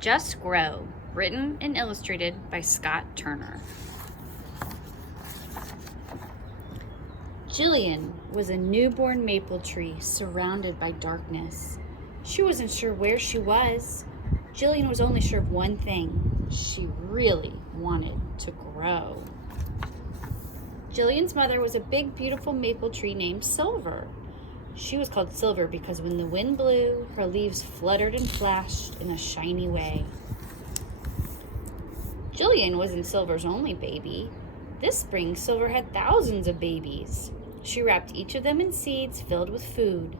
Just Grow, written and illustrated by Scott Turner. Jillian was a newborn maple tree surrounded by darkness. She wasn't sure where she was. Jillian was only sure of one thing. She really wanted to grow. Jillian's mother was a big, beautiful maple tree named Silver. She was called Silver because when the wind blew, her leaves fluttered and flashed in a shiny way. Jillian wasn't Silver's only baby. This spring, Silver had thousands of babies. She wrapped each of them in seeds filled with food.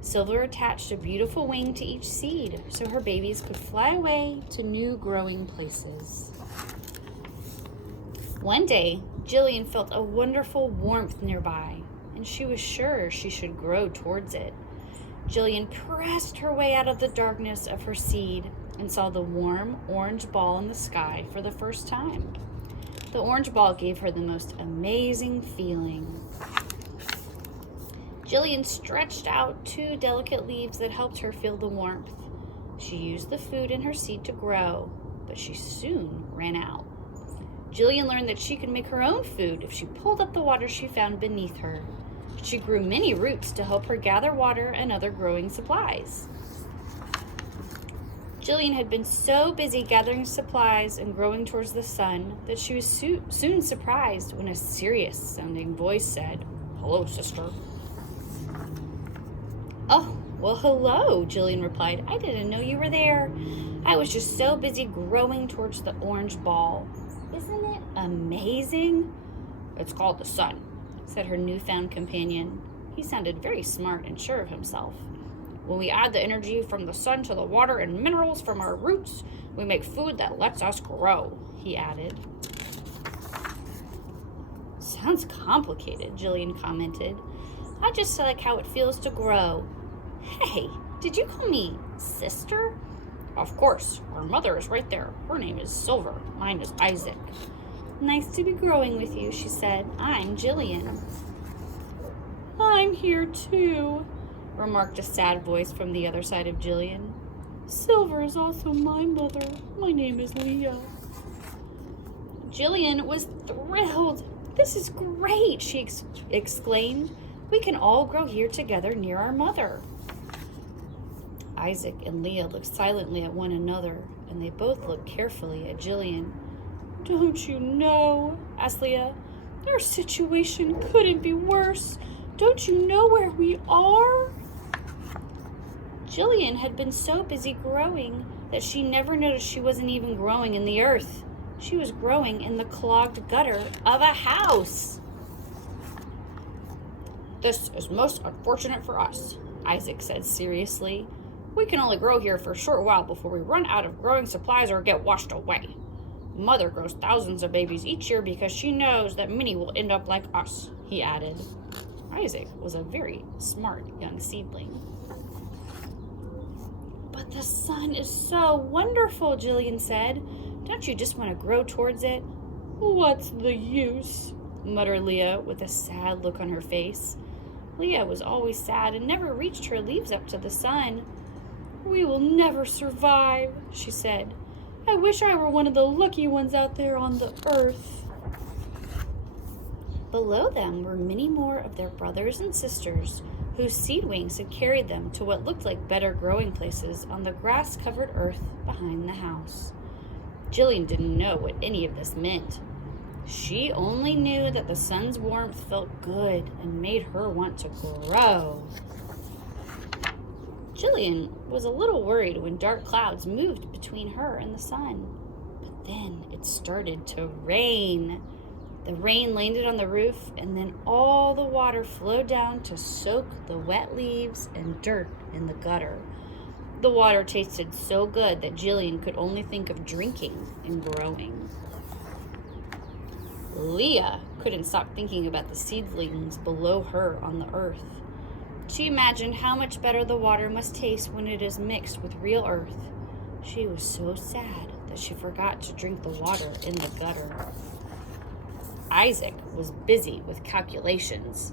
Silver attached a beautiful wing to each seed so her babies could fly away to new growing places. One day, Jillian felt a wonderful warmth nearby, and she was sure she should grow towards it. Jillian pressed her way out of the darkness of her seed and saw the warm orange ball in the sky for the first time. The orange ball gave her the most amazing feeling. Jillian stretched out 2 delicate leaves that helped her feel the warmth. She used the food in her seed to grow, but she soon ran out. Jillian learned that she could make her own food if she pulled up the water she found beneath her. She grew many roots to help her gather water and other growing supplies. Jillian had been so busy gathering supplies and growing towards the sun that she was soon surprised when a serious-sounding voice said, "Hello, sister." "Oh, well, hello," Jillian replied. "I didn't know you were there. I was just so busy growing towards the orange ball. Isn't it amazing?" "It's called the sun," said her newfound companion. He sounded very smart and sure of himself. "When we add the energy from the sun to the water and minerals from our roots, we make food that lets us grow," he added. "Sounds complicated," Jillian commented. "I just like how it feels to grow." "Hey, did you call me sister?" "Of course. Our mother is right there. Her name is Silver. Mine is Isaac." "Nice to be growing with you," she said. "I'm Jillian." "I'm here too," remarked a sad voice from the other side of Jillian. "Silver is also my mother. My name is Leah." Jillian was thrilled. "This is great," she exclaimed. "We can all grow here together near our mother." Isaac and Leah looked silently at one another, and they both looked carefully at Jillian. "Don't you know?" asked Leah. "Our situation couldn't be worse. Don't you know where we are?" Jillian had been so busy growing that she never noticed she wasn't even growing in the earth. She was growing in the clogged gutter of a house. "This is most unfortunate for us," Isaac said seriously. "We can only grow here for a short while before we run out of growing supplies or get washed away. Mother grows thousands of babies each year because she knows that many will end up like us," he added. Isaac was a very smart young seedling. "But the sun is so wonderful," Jillian said. "Don't you just want to grow towards it?" "What's the use?" muttered Leah with a sad look on her face. Leah was always sad and never reached her leaves up to the sun. "We will never survive," she said. "I wish I were one of the lucky ones out there on the earth." Below them were many more of their brothers and sisters whose seed wings had carried them to what looked like better growing places on the grass-covered earth behind the house. Jillian didn't know what any of this meant. She only knew that the sun's warmth felt good and made her want to grow. Jillian was a little worried when dark clouds moved between her and the sun. But then it started to rain. The rain landed on the roof, and then all the water flowed down to soak the wet leaves and dirt in the gutter. The water tasted so good that Jillian could only think of drinking and growing. Leah couldn't stop thinking about the seedlings below her on the earth. She imagined how much better the water must taste when it is mixed with real earth. She was so sad that she forgot to drink the water in the gutter. Isaac was busy with calculations.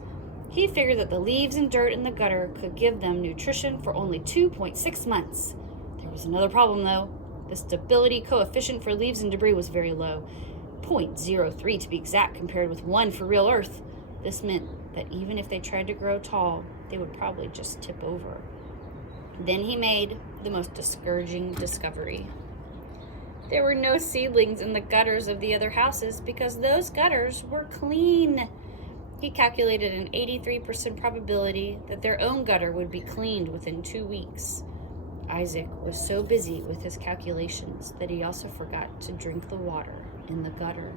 He figured that the leaves and dirt in the gutter could give them nutrition for only 2.6 months. There was another problem, though. The stability coefficient for leaves and debris was very low, 0.03 to be exact, compared with 1 for real Earth. This meant that even if they tried to grow tall, they would probably just tip over. Then he made the most discouraging discovery. There were no seedlings in the gutters of the other houses because those gutters were clean. He calculated an 83% probability that their own gutter would be cleaned within 2 weeks. Isaac was so busy with his calculations that he also forgot to drink the water in the gutter.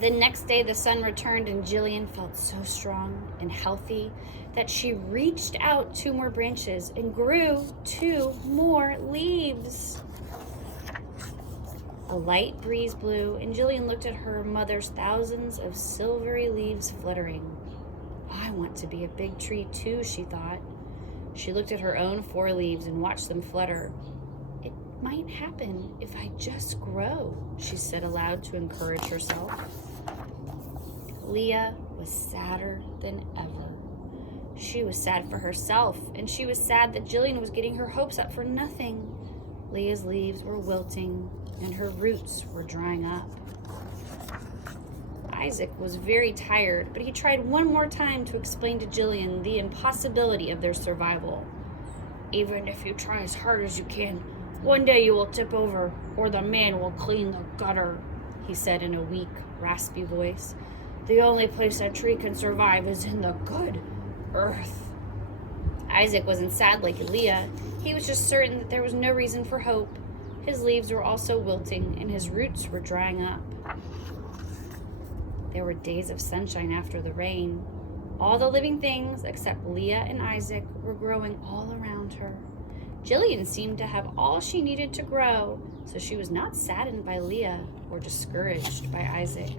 The next day, the sun returned, and Jillian felt so strong and healthy that she reached out 2 more branches and grew 2 more leaves. A light breeze blew, and Jillian looked at her mother's thousands of silvery leaves fluttering. I want to be a big tree too, she thought. She looked at her own 4 leaves and watched them flutter. It might happen if I just grow, she said aloud to encourage herself. Leah was sadder than ever. She was sad for herself, and she was sad that Jillian was getting her hopes up for nothing. Leah's leaves were wilting, and her roots were drying up. Isaac was very tired, but he tried one more time to explain to Jillian the impossibility of their survival. Even if you try as hard as you can, one day you will tip over, or the man will clean the gutter, he said in a weak, raspy voice. The only place a tree can survive is in the good earth. Isaac wasn't sad like Leah. He was just certain that there was no reason for hope. His leaves were also wilting, and his roots were drying up. There were days of sunshine after the rain. All the living things, except Leah and Isaac, were growing all around her. Jillian seemed to have all she needed to grow, so she was not saddened by Leah or discouraged by Isaac.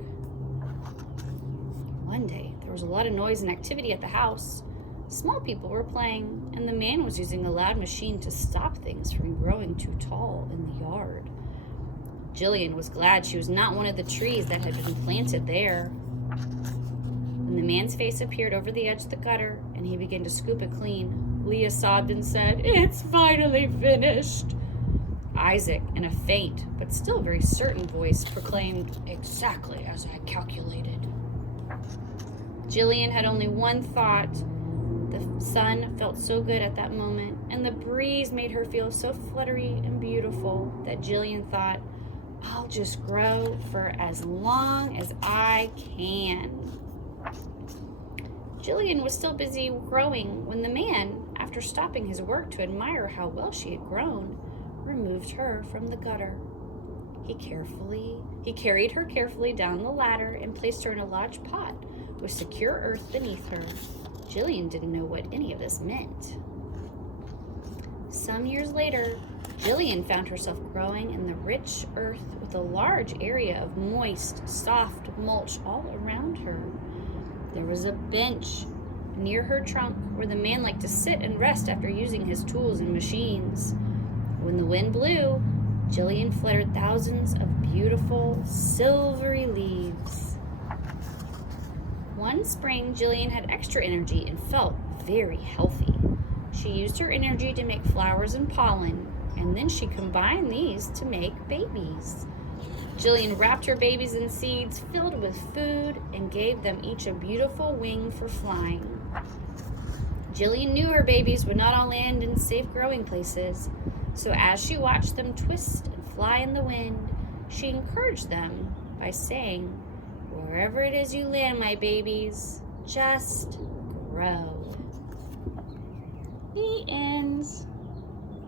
One day, there was a lot of noise and activity at the house. Small people were playing, and the man was using a loud machine to stop things from growing too tall in the yard. Jillian was glad she was not one of the trees that had been planted there. When the man's face appeared over the edge of the gutter and he began to scoop it clean, Leah sobbed and said, "It's finally finished." Isaac, in a faint but still very certain voice, proclaimed, "Exactly as I calculated." Jillian had only one thought. The sun felt so good at that moment, and the breeze made her feel so fluttery and beautiful that Jillian thought, I'll just grow for as long as I can. Jillian was still busy growing when the man, after stopping his work to admire how well she had grown, removed her from the gutter. He carried her carefully down the ladder and placed her in a large pot with secure earth beneath her. Jillian didn't know what any of this meant. Some years later, Jillian found herself growing in the rich earth with a large area of moist, soft mulch all around her. There was a bench near her trunk where the man liked to sit and rest after using his tools and machines. When the wind blew, Jillian fluttered thousands of beautiful, silvery leaves. One spring, Jillian had extra energy and felt very healthy. She used her energy to make flowers and pollen, and then she combined these to make babies. Jillian wrapped her babies in seeds filled with food and gave them each a beautiful wing for flying. Jillian knew her babies would not all land in safe growing places, so as she watched them twist and fly in the wind, she encouraged them by saying, "Wherever it is you land, my babies, just grow."